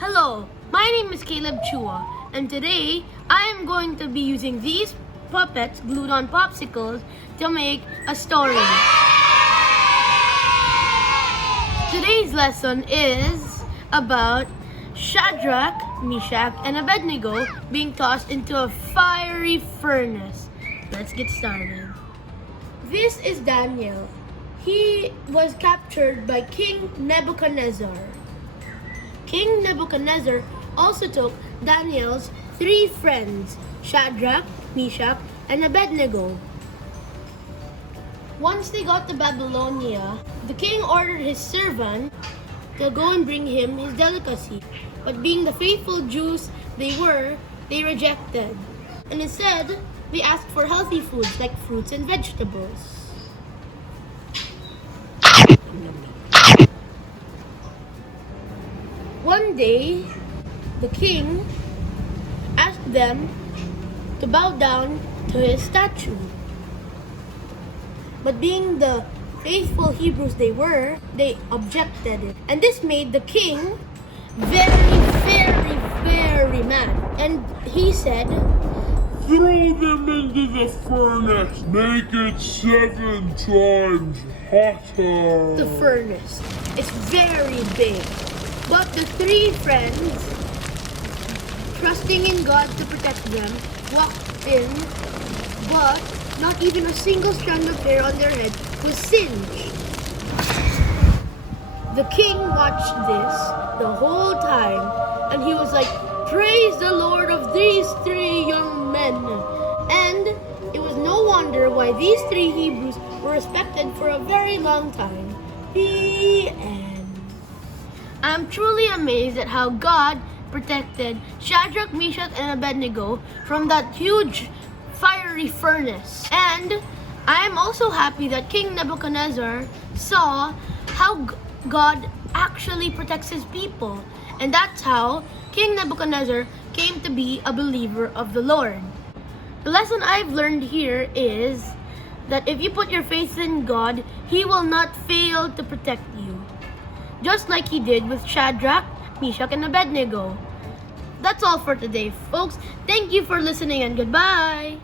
Hello, my name is Caleb Chua, and today I am going to be using these puppets glued on popsicles to make a story. Today's lesson is about Shadrach, Meshac, and Abednego being tossed into a fiery furnace. Let's get started. This is Daniel. He was captured by King Nebuchadnezzar. King Nebuchadnezzar also took Daniel's 3 friends, Shadrach, Meshac, and Abednego. Once they got to Babylonia, the king ordered his servant to go and bring him his delicacy. But being the faithful Jews they were, they rejected. And instead, they asked for healthy foods like fruits and vegetables. One day, the king asked them to bow down to his statue. But being the faithful Hebrews they were, they objected it. And this made the king very mad. And he said, "Throw them into the furnace. Make it 7 times hotter." the furnace is very big. But the 3 friends, trusting in God to protect them, walked in, but not even a single strand of hair on their head was singed. The king watched this the whole time, and he was like, "Praise the Lord of these 3 young men." And it was no wonder why these 3 Hebrews were respected for a very long time. The end. I'm truly amazed at how God protected Shadrach, Meshac, and Abednego from that huge fiery furnace. And I am also happy that King Nebuchadnezzar saw how God actually protects his people. And that's how King Nebuchadnezzar came to be a believer of the Lord. The lesson I've learned here is that if you put your faith in God, He will not fail to protect you. Just like He did with Shadrach, Meshac, and Abednego. That's all for today, folks. Thank you for listening and goodbye.